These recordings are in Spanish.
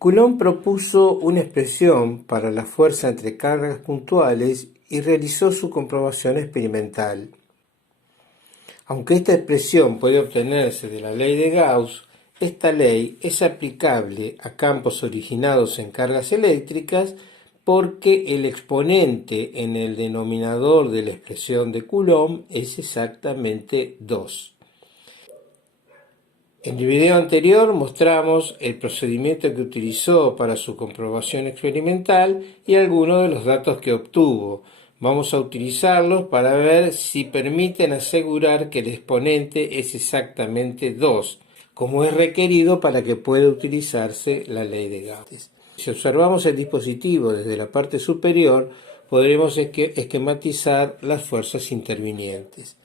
Coulomb propuso una expresión para la fuerza entre cargas puntuales y realizó su comprobación experimental. Aunque esta expresión puede obtenerse de la ley de Gauss, esta ley es aplicable a campos originados en cargas eléctricas porque el exponente en el denominador de la expresión de Coulomb es exactamente 2. En el video anterior mostramos el procedimiento que utilizó para su comprobación experimental y algunos de los datos que obtuvo. Vamos a utilizarlos para ver si permiten asegurar que el exponente es exactamente 2, como es requerido para que pueda utilizarse la ley de Gauss. Si observamos el dispositivo desde la parte superior, podremos esquematizar las fuerzas intervinientes.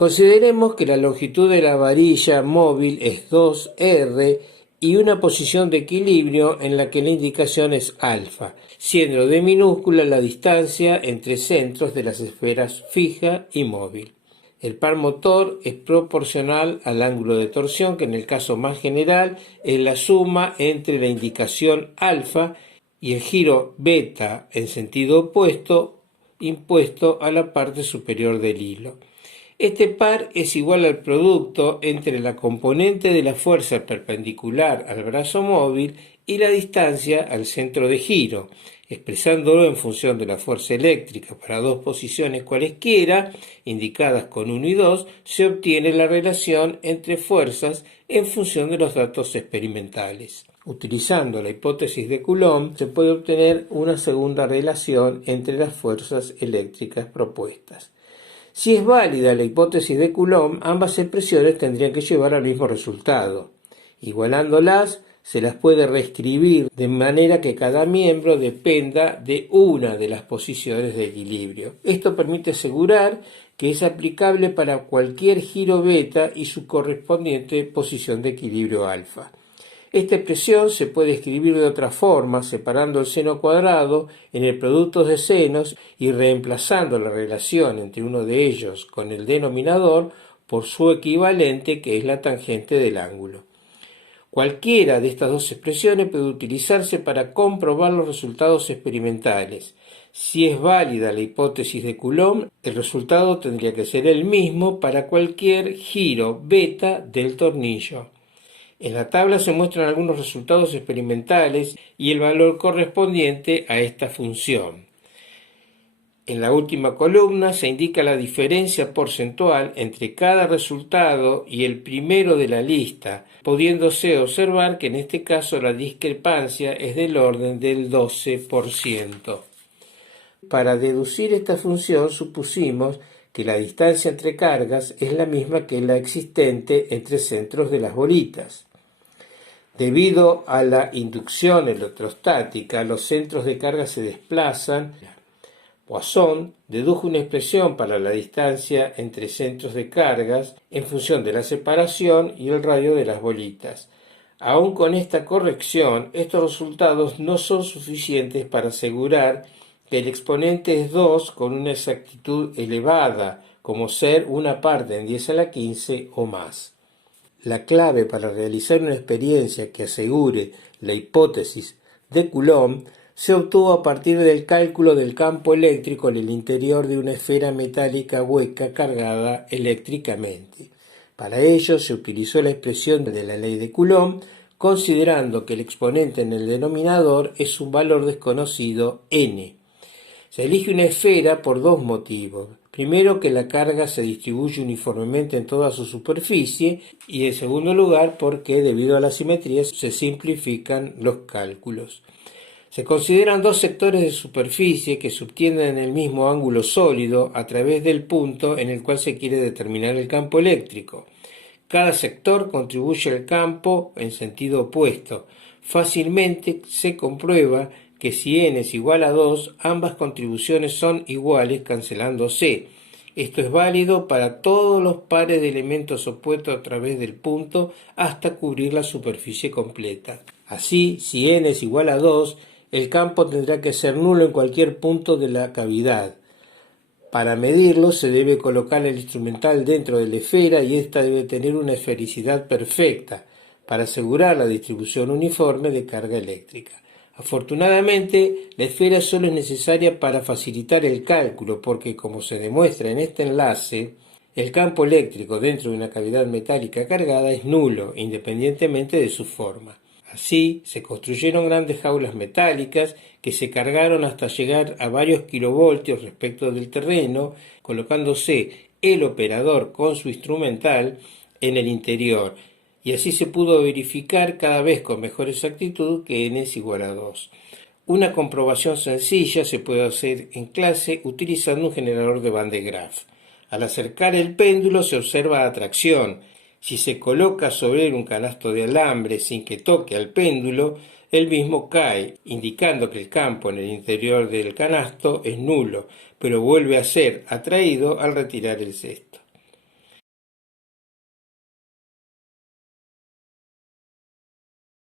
Consideremos que la longitud de la varilla móvil es 2r y una posición de equilibrio en la que la indicación es alfa, siendo d minúscula la distancia entre centros de las esferas fija y móvil. El par motor es proporcional al ángulo de torsión, que en el caso más general es la suma entre la indicación alfa y el giro beta en sentido opuesto impuesto a la parte superior del hilo. Este par es igual al producto entre la componente de la fuerza perpendicular al brazo móvil y la distancia al centro de giro. Expresándolo en función de la fuerza eléctrica para dos posiciones cualesquiera, indicadas con 1 y 2, se obtiene la relación entre fuerzas en función de los datos experimentales. Utilizando la hipótesis de Coulomb, se puede obtener una segunda relación entre las fuerzas eléctricas propuestas. Si es válida la hipótesis de Coulomb, ambas expresiones tendrían que llevar al mismo resultado. Igualándolas, se las puede reescribir de manera que cada miembro dependa de una de las posiciones de equilibrio. Esto permite asegurar que es aplicable para cualquier giro beta y su correspondiente posición de equilibrio alfa. Esta expresión se puede escribir de otra forma, separando el seno cuadrado en el producto de senos y reemplazando la relación entre uno de ellos con el denominador por su equivalente, que es la tangente del ángulo. Cualquiera de estas dos expresiones puede utilizarse para comprobar los resultados experimentales. Si es válida la hipótesis de Coulomb, el resultado tendría que ser el mismo para cualquier giro beta del tornillo. En la tabla se muestran algunos resultados experimentales y el valor correspondiente a esta función. En la última columna se indica la diferencia porcentual entre cada resultado y el primero de la lista, pudiéndose observar que en este caso la discrepancia es del orden del 12%. Para deducir esta función supusimos que la distancia entre cargas es la misma que la existente entre centros de las bolitas. Debido a la inducción electrostática, los centros de carga se desplazan. Poisson dedujo una expresión para la distancia entre centros de cargas en función de la separación y el radio de las bolitas. Aún con esta corrección, estos resultados no son suficientes para asegurar que el exponente es 2 con una exactitud elevada, como ser una parte en 10 a la 15 o más. La clave para realizar una experiencia que asegure la hipótesis de Coulomb se obtuvo a partir del cálculo del campo eléctrico en el interior de una esfera metálica hueca cargada eléctricamente. Para ello se utilizó la expresión de la ley de Coulomb, considerando que el exponente en el denominador es un valor desconocido n. Se elige una esfera por dos motivos. Primero, que la carga se distribuye uniformemente en toda su superficie, y en segundo lugar, porque debido a la simetría se simplifican los cálculos. Se consideran dos sectores de superficie que subtienden el mismo ángulo sólido a través del punto en el cual se quiere determinar el campo eléctrico. Cada sector contribuye al campo en sentido opuesto. Fácilmente se comprueba que si n es igual a 2, ambas contribuciones son iguales cancelándose. Esto es válido para todos los pares de elementos opuestos a través del punto hasta cubrir la superficie completa. Así, si n es igual a 2, el campo tendrá que ser nulo en cualquier punto de la cavidad. Para medirlo se debe colocar el instrumental dentro de la esfera y ésta debe tener una esfericidad perfecta. para asegurar la distribución uniforme de carga eléctrica. Afortunadamente, la esfera solo es necesaria para facilitar el cálculo porque, como se demuestra en este enlace, el campo eléctrico dentro de una cavidad metálica cargada es nulo, independientemente de su forma. Así, se construyeron grandes jaulas metálicas que se cargaron hasta llegar a varios kilovoltios respecto del terreno, colocándose el operador con su instrumental en el interior, y así se pudo verificar cada vez con mejor exactitud que n es igual a 2. Una comprobación sencilla se puede hacer en clase utilizando un generador de Van de Graaff. Al acercar el péndulo se observa atracción. Si se coloca sobre él un canasto de alambre sin que toque al péndulo, el mismo cae, indicando que el campo en el interior del canasto es nulo, pero vuelve a ser atraído al retirar el cesto.